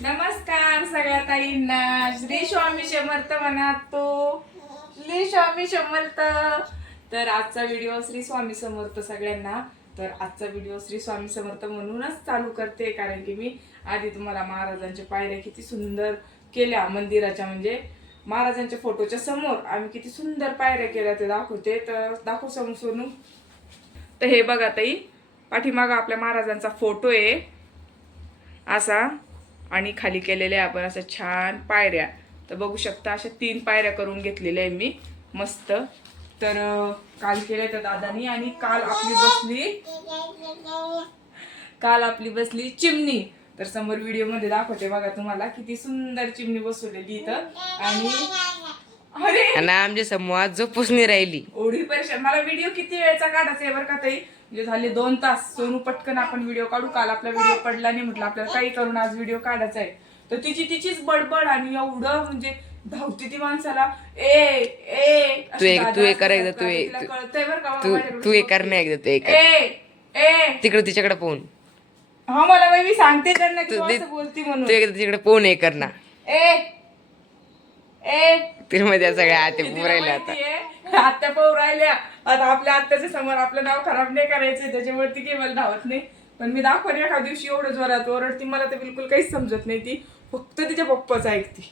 नमस्कार सगळ्या ताईंना. श्री स्वामी समर्थ म्हणत तो. श्री स्वामी समर्थ. तर आजचा व्हिडिओ श्री स्वामी समर्थ सगळ्यांना. तर आजचा व्हिडिओ श्री स्वामी समर्थ म्हणूनच चालू करते, कारण की मी आधी तुम्हाला महाराजांच्या पायऱ्या किती सुंदर केल्या मंदिराच्या, म्हणजे महाराजांच्या फोटोच्या समोर आम्ही किती सुंदर पायऱ्या केल्या ते दाखवते. तर दाखव सोनू. तर हे बघा ताई, पाठीमागं आपल्या महाराजांचा फोटो आहे असा, आणि खाली केलेल्या आपण असं छान पायऱ्या. तर बघू शकता अशा 3 पायऱ्या करून घेतलेल्या आहे मी मस्त. तर काल केल्या तर दादानी, आणि काल आपली बसली चिमणी. तर समोर व्हिडिओ मध्ये दाखवते बघा तुम्हाला किती सुंदर चिमणी बसवलेली इथं. आणि अरे आमच्या समूह झोपूच नाही राहिली. एवढी परेशान. मला व्हिडिओ किती वेळचा काढायचा आहे बरं का ताई, म्हणजे झाले 2 तास. सोनू पटकन आपण व्हिडिओ काढू, काल आपला व्हिडिओ पडला नाही, म्हटलं आपल्याला काही करून आज व्हिडिओ काढायचा आहे. तर तिचीच बडबड, आणि एवढं म्हणजे धावती ती माणसाला. तू एक कर एकदा, कळतंय बरं का तू एक कर नाही एकदा, ते तिकडे तिच्याकडे पाहून. हा मला मी सांगते त्यांना की तू असं बोलती म्हणून. तू एकदा तिकडे पाहून हे कर ना. तिरमध्ये सगळ्या आते राहिल्या आता. आत्या पाहू राहिल्या. आता आपल्या आत्याच्या समोर आपलं नाव खराब नाही करायचं, त्याच्यावरती काही मला धावत नाही. पण मी दाखवून एका दिवशी एवढं जोरात ओरडती, मला तर बिलकुल काहीच समजत नाही. ती फक्त तिच्या पप्पाचं ऐकते.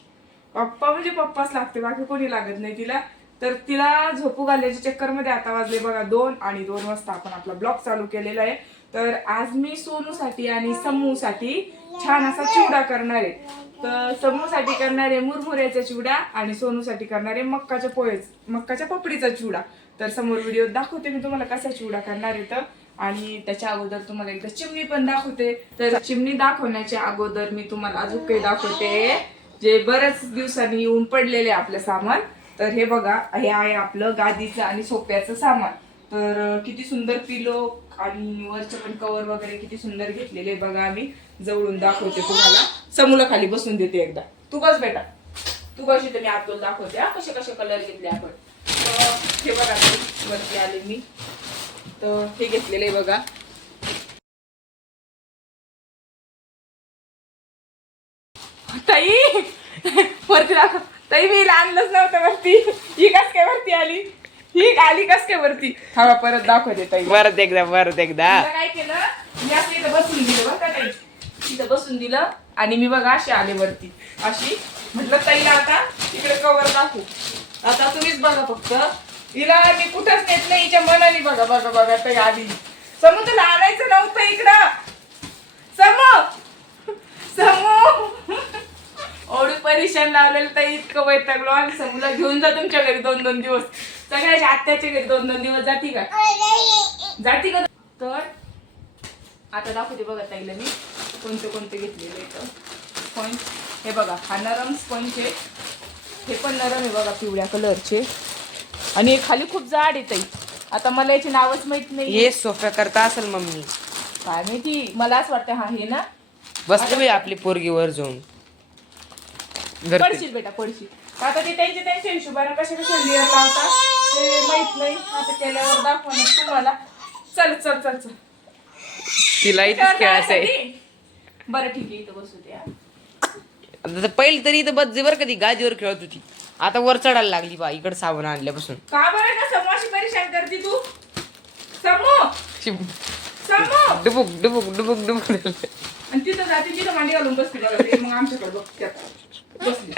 पप्पा म्हणजे पप्पाच लागते, बाकी कोणी लागत नाही तिला. तर तिला झोपू घालायच्या चक्करमध्ये आता वाजले बघा 2, आणि 2 वाजता आपण आपला ब्लॉग चालू केलेला आहे. तर आज मी सोनूसाठी आणि समूसाठी छान असा चिवडा करणार आहे. तर समूसाठी करणार आहे मुरमुऱ्याचा चिवडा, आणि सोनूसाठी करणार आहे मक्काच्या पपडीचा चिवडा. तर समोर व्हिडिओ दाखवते मी तुम्हाला कसा चिवडा करणार आहे. तर आणि त्याच्या अगोदर तुम्हाला एकदा चिमणी पण दाखवते. तर चिमणी दाखवण्याच्या अगोदर मी तुम्हाला अजून काही दाखवते, जे बऱ्याच दिवसांनी येऊन पडलेले आपलं सामान. तर हे बघा, हे आहे आपलं गादीचं आणि सोप्याचं सामान. तर किती सुंदर पिलो आणि वरचं पण कवर वगैरे किती सुंदर घेतलेले बघा. आम्ही जवळून दाखवते तुम्हाला. समूला खाली बसून देते एकदा. तू बस बेटा, तू बस इथे, मी आतून दाखवते कसे कसे कलर घेतले आपण. तर हे बघा वरती आले मी. तर हे घेतलेले बघा. ताई वरती दाखव. ताई मी आणलंच नव्हतं वरती. ही कस काय वरती आली? ही आली कस काय वरती? हवा परत दाखवते ताई. परत एकदा काय केलं मी, असं इथं बसून दिलं बरं का ताई. इथं बसून दिलं, आणि मी बघा अशी आले वरती अशी. म्हटलं ताईला आता इकडे कवर दाखवू. आता तुम्हीच बघा फक्त. हिला मी कुठंच नेत नाही, हिच्या मनाने बघा बघा बघा ताई आली. समू तुला आणायचं नव्हतं इकडं. समू एवढी परेशान लावलेलं ताई, इतकं वैतागलो. आणि समूला घेऊन जा तुमच्या घरी 2-2 दिवस. सगळ्याच्या आत्याच्या घरी 2-2 दिवस जाती का? तर आता दाखवते बघा ताईला मी कोणते घेतलेले स्पंज. हे बघा, हा नरम स्पंज आहे. हे पण नरम आहे बघा, पिवळ्या कलरचे. आणि खाली खूप जाड आहे ताई. आता मला याची नावच माहित नाही. हे सोफ्या करता असेल मम्मी, काय माहिती. मला असं वाटतं हा हे ना. बसते बाई आपली पोरगी वर जाऊन. पडशील बेटा पडशील. आता ते त्यांच्या हिशोबाने कशा लेअर लावतात ते माहित नाही. आता केल्यावर दाखवणार तुम्हाला. चल चल चल चल. तिला इथेच खेळायचं आहे. बरं ठीक आहे, इथं बसू द्या. पहिली तरी इथं बस बरं, कधी गादीवर खेळत होती. आता वर चढायला लागली बा इकडे साबण आणल्यापासून. का बरं का समूहाशी परेशान करते तू? समू डुबुक डुबुक डुबुक डुबुक. आणि तिथं जाते, तिथं मांडी घालून बसते बघा. मग आमच्याकडे बघते बसली.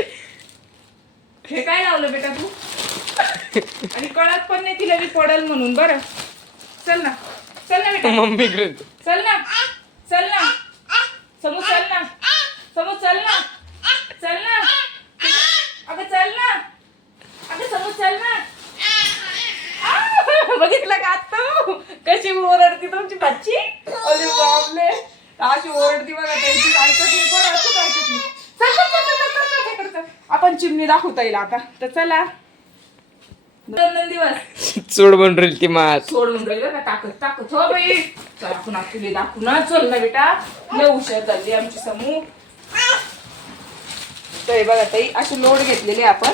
हे काय लावलं बेटा तू? आणि कळत पण नाही तिला मी पडल म्हणून. बरं चल ना बेटा. मम्मी चल ना समू, चल ना समू, चल ना अगं चल ना. अगं समू चल ना. बघितलं का आता कशी ओरडती तुमची बच्ची? अरे बापले, अशी ओरडती बघा. त्यांची ऐकत नाही, पण असंच ऐकत नाही. चल आपण चिमणी दाखवता येईल आता. तर चला. 2 दिवस चोड बनून राहील ती मात. सोडून राहिलं का? ताकद हो बाई. चल आपण आपली दाखवू ना. चल ना बेटा, लय उशीर झाली आमची समू. तर हे बघा ताई, असे लोड घेतलेले आपण.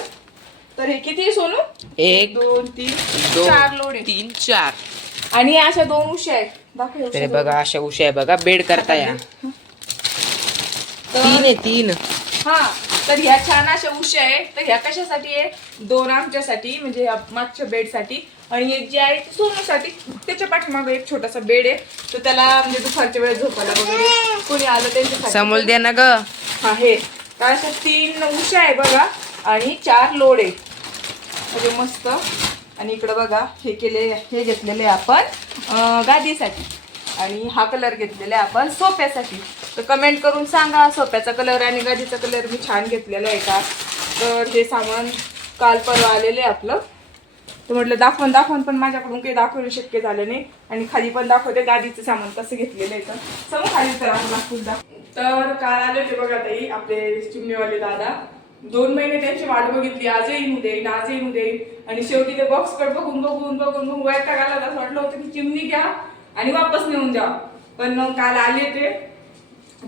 तर हे किती सोनू? 1 2 3 4 लोड आहे. 3 4. आणि अशा 2 उश्या आहेत. दाखव. बघा अशा उशा आहे बघा, बेड करता या. तीन आहे 3. हा, तर ह्या छान अशा उश्या आहे. तर ह्या कशासाठी आहे? 2 आमच्यासाठी म्हणजे ह्या मागच्या बेडसाठी, आणि एक जी आहे ती सोनूसाठी. त्याच्या पाठीमागं एक छोटासा बेड आहे, तर त्याला म्हणजे दुपारच्या वेळेस झोपायला वगैरे कोणी आलं त्यांच्यासाठी. समोल द्या ना ग. हा, हे तर अशा 3 उश्या आहे बघा, आणि 4 लोड आहे म्हणजे मस्त. आणि इकडं बघा हे घेतलेले आपण गादीसाठी, आणि हा कलर घेतलेला आहे आपण सोफ्यासाठी. तर कमेंट करून सांगा सोफ्याचा कलर आणि गादीचा कलर मी छान घेतलेला आहे का. तर हे सामान काल परवा आलेले आपलं, तर म्हटलं दाखवून पण माझ्याकडून काही दाखवणं शक्य झालं नाही. आणि खाली पण दाखवते गादीचं सामान कसं घेतलेलं आहे. तर समोर खाली तर आपण तर काल आले ते बघा ताई आपले चिमणीवाले दादा. 2 महिने त्यांची वाट बघितली, आजही येऊ देईन, आजही येऊ देईन. आणि शेवटी ते बॉक्स कट बघून वैताग आला. असं वाटलं होतं की चिमणी घ्या आणि वापस नेऊन द्या. पण मग काल आले ते,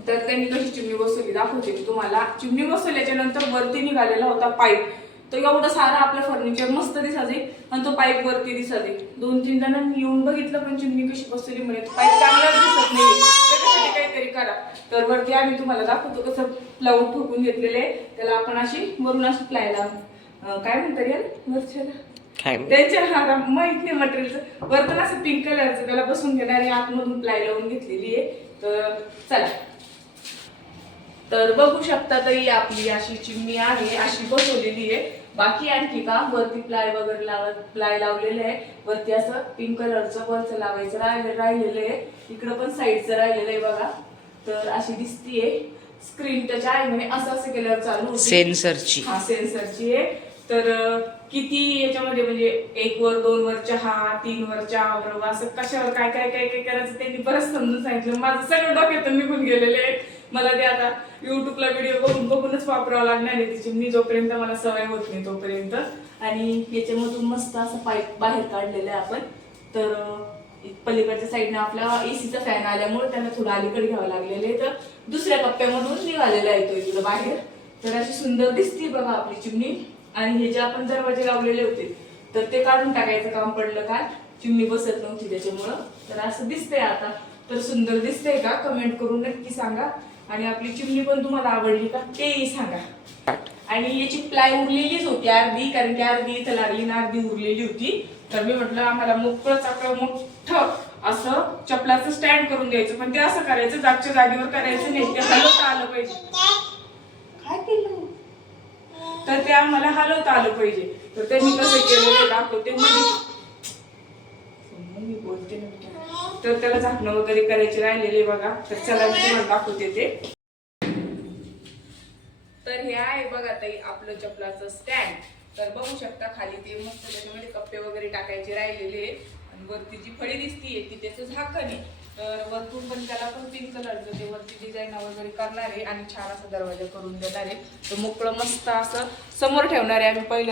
तर त्यांनी कशी चिमणी बसवली दाखवते मी तुम्हाला. चिमणी बसवल्याच्या नंतर वरती निघालेला होता पाईप. तर एवढं सारं आपलं फर्निचर मस्त दिसायचे, आणि तो पाईप वरती दिसायचे. 2-3 जणांनी येऊन बघितलं, पण चिमणी कशी बसवली म्हणे पाईप चांगलाच दिसत नाही, त्याच्यासाठी काहीतरी करा. तर वरती आम्ही तुम्हाला दाखवतो कसं लावून ठोकून घेतलेले. त्याला आपण अशी वरून अशी प्लायला काय म्हणतात यार वरच्याला त्यांच्या माहित नाही मटेरियलचं, वरतून असं पिंक कलरचं त्याला बसून घेणार आहे, आतमधून प्लाय लावून घेतलेली आहे. तर चला, तर बघू शकता ताई आपली अशी चिमणी आहे, अशी बसवलेली आहे. बाकी आणखी का वरती प्लाय वगैरे प्लाय लावलेले आहे. वरती असं पिंक कलरचं वरचं लावायचं राहिलेलं आहे. इकडं पण साईडचं राहिलेलं आहे बघा. तर अशी दिसतीये स्क्रीन टच आहे म्हणे, असं केल्यावर चालू होते. सेन्सरची. हा, सेन्सरची आहे. तर किती याच्यामध्ये म्हणजे 1 वर 2 वर चहा, 3 वर चहा, असं कशावर काय काय काय काय करायचं त्यांनी बरंच समजून सांगितलं. माझं सगळं डोक्यातून निघून गेलेले आहे. मला ते आता युट्यूबला व्हिडिओ बघूनच वापरावं लागणार आहे ती चिमणी, जोपर्यंत मला सवय होत नाही तोपर्यंत. आणि याच्यामधून मस्त असं पाईप बाहेर काढलेलं आहे आपण. तर पलीकडच्या साईडने आपला एसीचा फॅन आल्यामुळे त्यांना थोडं अलीकडे घ्यावं लागलेलं आहे. तर दुसऱ्या कप्प्यामधून निघालेला आहे तो इकडं बाहेर. तर अशी सुंदर दिसती बघा आपली चिमणी. आणि हे जे आपण दरवाजे लावलेले होते, तर ते काढून टाकायचं काम पडलं काल, चिमणी बसत नव्हती त्याच्यामुळं. तर असं दिसतंय आता. तर सुंदर दिसतंय का कमेंट करून नक्की सांगा. आणि आपली चिमणी पण तुम्हाला आवडली का तेही सांगा. आणि याची प्लाय उरलेलीच होती अर्धी, कारण की अर्धी इथं लागली ना अर्धी उरलेली होती. तर मी म्हटलं आम्हाला मोठं असं चपलाचं स्टँड करून द्यायचं, पण ते असं करायचं जागच्या जागेवर करायचं नाही, ते हलवता आलं पाहिजे. काय केलं? तर ते आम्हाला हलवता आलं पाहिजे. तर त्यांनी कसं केलेलं दाखवते मी बोलते ना. तर त्याला झाकणं वगैरे करायचे राहिलेले बघा. तर चला मी तुम्हाला दाखवते ते. तर हे आहे बघा ताई आपलं चपलाचं स्टँड. तर बघू शकता खाली ते मस्त त्याच्यामध्ये कप्पे वगैरे टाकायचे राहिलेले, आणि वरती जी फळी दिसतीये ती त्याचं झाकण आहे. तर वरतून पण त्याला पण पिंक कलरचं ते वरती डिझाईन वगैरे करणार आहे, आणि छान असा दरवाजा करून देणार आहे. तर मोकळं मस्त असं समोर ठेवणार आहे आम्ही. पहिलं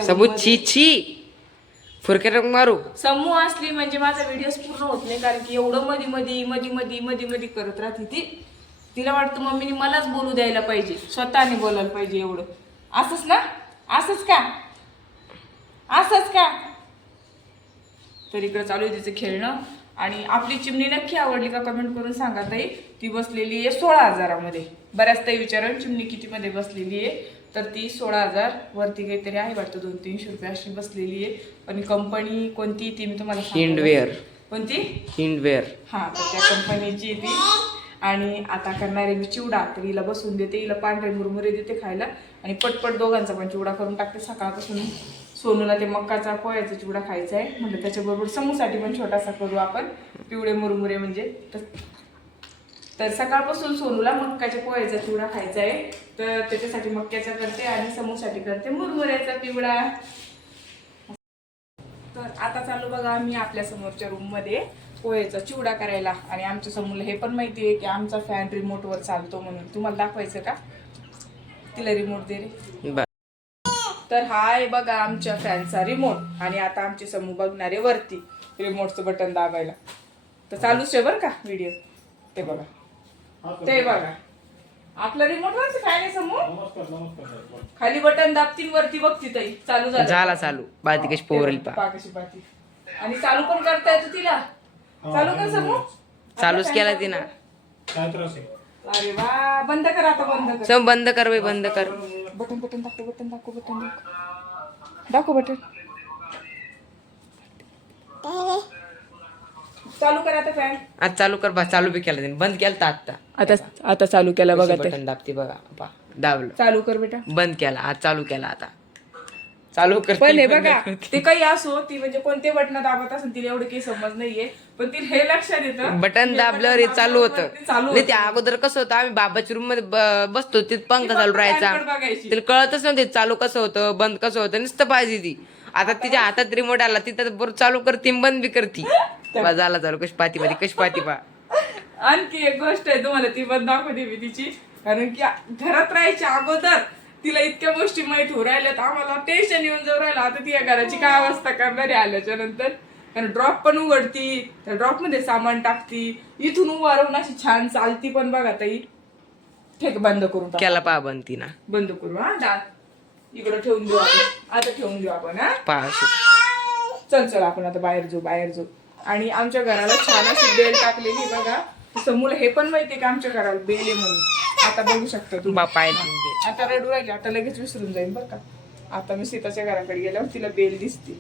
फुरके रंग मारू समूह असली म्हणजे माझा व्हिडिओ पूर्ण होत नाही, कारण की एवढं मध्ये करत राहते ती. तिला वाटतं मम्मीने मलाच बोलू द्यायला पाहिजे, स्वतःने बोलायला पाहिजे एवढं. असंच ना? असंच का? तर इकडं चालू आहे तिचं खेळणं. आणि आपली चिमणी नक्की आवडली का कमेंट करून सांगा ताई. ती बसलेली आहे 16,000 बऱ्याच ताई विचारून चिमणी किती मध्ये बसलेली आहे. तर ती 16,000 वरती काहीतरी आहे वाटतं, 200-300 रुपये अशी बसलेली आहे. आणि कंपनी कोणती ती मी तुम्हाला हिंडवेअर. कोणती? हिंडवेअर. हा, तर त्या कंपनीची ती. आणि आता करणारे मी चिवडा. तर हिला बसून देते, हिला पांढरे मुरमुरे देते खायला, आणि पटपट दोघांचा पण चिवडा करून टाकते. सकाळपासून सोनूला ते मक्काचा पोह्याचा चिवडा खायचा आहे, म्हणजे त्याच्याबरोबर समूसाठी पण छोटासा करू आपण पिवळे मुरमुरे म्हणजे. तर सकाळपासून सोनूला मक्काच्या पोह्याचा चिवडा खायचा आहे, तर त्याच्यासाठी मक्याचा करते आणि समूसाठी करते मुरमुऱ्याचा पिवळा. तर आता चालू बघा आम्ही आपल्या समोरच्या रूम मध्ये पोह्याचा चिवडा करायला. आणि आमच्या समूला हे पण माहिती आहे की आमचा फॅन रिमोटवर चालतो म्हणून. तुम्हाला दाखवायचं का? तिला रिमोट दे रे. तर हा आहे बघा आमच्या फॅनचा रिमोट. आणि आता आमचे समूह बघणारे वरती रिमोटचं बटन दाबायला. तर चालूच आहे बरं का व्हिडिओ. ते बघा आपला रिमोटवरच फॅन आहे समूह. खाली बटन दाबतील वरती बघती ताई चालू झाला चालू. बाती कशी पोरेल कशी बाती. आणि चालू पण करता येतो तिला. चालू कर समूह. चालूच केला तिनं. काय त्रास आहे? अरे वा, बंद कर आता, बंद कर. सम बंद कर बाई, बंद कर. बटन बटन दाखव, बटन दाखव, बटन दाखव बटन. चालू कर आता फॅन. आज चालू कर बा, चालू बी केला त्याने, बंद केला आता. आता आता चालू केला बघा ते. बटन दाबते बघा, पा दाबलं, चालू कर बेटा. बंद केला, आज चालू केला. आता चालू कर. पण हे बघा, ते काही असो, ती म्हणजे कोणते बटन दाबत असेल तिला एवढं काही समज नाहीये, पण तिला हे लक्षात येतं बटन दाबल्यावर हे चालू होतं. चालू नाही, त्या अगोदर कसं होतं, आम्ही बाबाच्या रूम मध्ये बसतो, तिथे पंखा चालू राहायचा, बघायची. तिला कळतच नव्हते चालू कसं होतं, बंद कसं होतं, नुसतं पाहिजे ती. आता तिच्या हातात रिमोट आला, तिथं बरोबर चालू करते, बंद बी करते. झाला चालू, कशी पाती पाती, कशी पाती पा. आणखी एक गोष्ट आहे तुम्हाला ती पण दाखवते मी तिची, कारण की घरात राहायच्या अगोदर तिला इतक्या गोष्टी माहित होऊ राहिल्यात, आम्हाला टेन्शन येऊन जाऊ राहिलं. आता ती या घराची काय अवस्था करणारी आल्याच्या नंतर. कारण ड्रॉप पण उघडती, त्या ड्रॉप मध्ये सामान टाकती, इथून उभा राहून अशी छान चालती पण बघा ताई. ठीक, बंद करून टाक. केला पा बंद ती ना, बंद करू. हा दात इकडं ठेवून देऊ आपण, आता ठेवून देऊ आपण. हा पा चल चल आपण आता बाहेर जाऊ, बाहेर जाऊ. आणि आमच्या घराला छान अशी बेल टाकलेली बघा. समूला हे पण माहितीये का आमच्या घराला बेल आहे म्हणून. आता बघू शकता तुम्ही. पाय. आता रडू राहिली, आता लगेच विसरून जाईल बरं का. आता मी सीताच्या घराकडे गेल्यावर तिला बेल दिसते,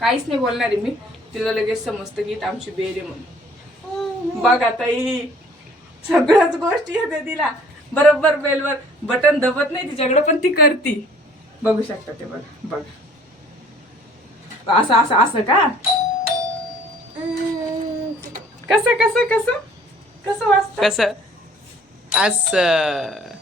काहीच नाही बोलणार आहे मी, तिला लगेच समजतं की आमची बेल आहे म्हणून. बघ आता ही सगळ्याच गोष्टी येते तिला, बरोबर बेलवर बटन दबत नाही तिच्याकडे, पण ती करती. बघू शकता ते, बघ बघ असं असं असं का, कसं कसं कसं कसं वाचत, कसं असं.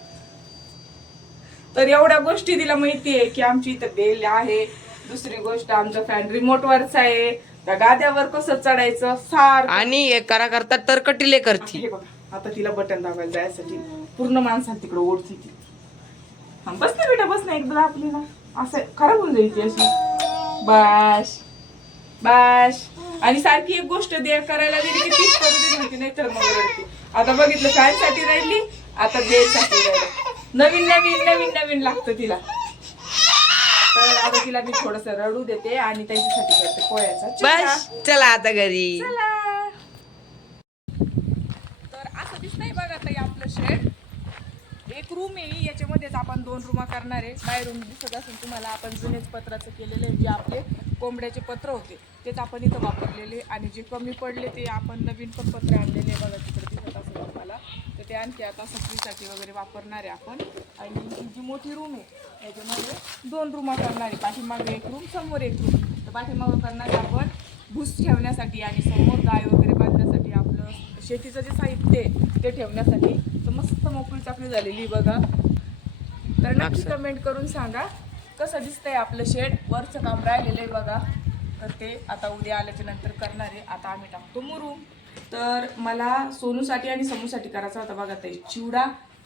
तर एवढ्या गोष्टी तिला माहितीये की आमची इथं बेल आहे. दुसरी गोष्ट, आमचा फॅन रिमोट वरचा आहे, त्या गाद्यावर कसं चढायचं सार. आणि हे करा करता तरकटीले करती. हे बघा, आता तिला बटन दाबायला जायसाठी पूर्ण माणसाला तिकडे ओढती ती. हा बस ना बेटा, बस ना एकदा आपली ना, असं खराब होऊन जाईल ती अशी. बस बस. आणि सारखी एक गोष्ट दे करायला दिली की तीच करू दे म्हणते, नाही तर मग रडते. आता बघितलं, फॅन साठी राहिली, आता बेल साठी राहिली. नवीन नवीन नवीन नवीन लागतं तिला. तर आता तिला मी थोडस रडू देते आणि त्यांच्यासाठी करते पोळ्याचा बस चला आता घरी. तर असं दिसतंय बघा ताई आपलं शेड. एक रूम आहे, याच्यामध्येच आपण 2 रूमा करणार आहे. बाहेरून दिसत असेल तुम्हाला, आपण जुनेच पत्राचं केलेले, जे आपले कोंबड्याचे पत्र होते तेच आपण इथं वापरलेले, आणि जे कमी पडले ते आपण नवीन पण पत्र आणलेले बघा, तिकडे दिसत असेल तुम्हाला. तर ते आणखी आता सफरीसाठी वगैरे वापरणार आहे आपण. आणि ही जी मोठी रूम आहे याच्यामध्ये 2 रूमा करणार आहे, पाठीमागे एक रूम, समोर एक रूम. तर पाठीमागं करणार आहे आपण भूस ठेवण्यासाठी, आणि समोर गाय वगैरे बांधण्यासाठी आपलं शेतीचं जे साहित्य आहे ते ठेवण्यासाठी. तर मस्त मोकळी चाकळी झालेली बघा. तर नक्की कमेंट करून सांगा कसं दिसतंय आपलं शेड. वरचं काम राहिलेलं आहे बघा, तर ते आता उद्या आल्याच्या नंतर करणार आहे. आता आम्ही टाकतो मुरुम. तर मला सोनूसाठी आणि समूसाठी करायचा होता बघा ताई चिवडा.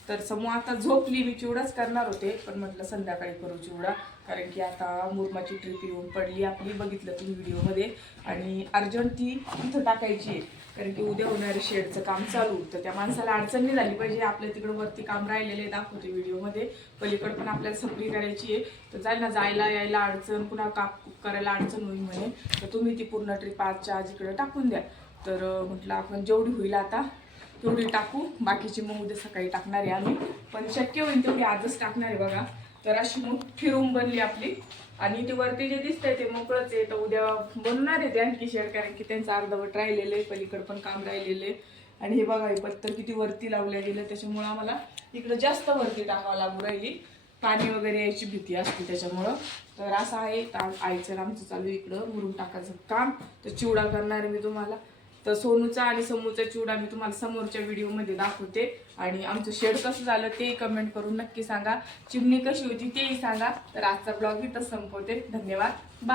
तर समू आता झोपली, मी चिवडाच करणार होते, पण म्हटलं संध्याकाळी करू चिवडा, कारण की आता मुरमाची ट्रिप येऊन पडली आपली, बघितलं तुम्ही व्हिडिओमध्ये. आणि अर्जंट ती इथं टाकायची आहे, कारण की उद्या होणारे शेडचं काम चालू. तर त्या माणसाला अडचण नाही झाली पाहिजे. आपल्या तिकडं वरती काम राहिलेले दाखवते व्हिडिओमध्ये, पलीकडे पण आपल्याला सफरी करायची आहे. तर जाईल ना, जायला यायला अडचण, पुन्हा काप करायला अडचण होईल म्हणे. तर तुम्ही ती पूर्ण ट्रिप आजच्या आज इकडे टाकून द्या. तर म्हटलं आपण जेवढी होईल आता तेवढी टाकू, बाकीची मग उद्या सकाळी टाकणार आहे आम्ही, पण शक्य होईल तेवढी आजच टाकणार आहे बघा. तर अशी मोठी रूम बनली आपली. आणि ते वरती जे दिसतंय ते मोकळंच आहे, तर उद्या बनवणार आहे ते आणखी शेड, कारण की त्यांचं अर्धवट राहिलेलं आहे, पलीकडे पण काम राहिलेलं आहे. आणि हे बघा, हे पत्तर किती वरती लावल्या गेलं, त्याच्यामुळं आम्हाला इकडं जास्त वरती टाकावं लागू राहिली, पाणी वगैरे यायची भीती असते त्याच्यामुळं. तर असं आहे. आईचं आमचं चालू इकडं मुरुम टाकायचं काम. तर चिवडा करणार आहे मी तुम्हाला. तर सोनूचा आणि समूचा चिवडा मी तुम्हाला समोरच्या व्हिडिओमध्ये दाखवते. आणि आमचं शेड कसं झालं ते कमेंट करून नक्की सांगा. चिमणी कशी होती तेही सांगा. तर आजचा ब्लॉग इथंच संपवते. धन्यवाद.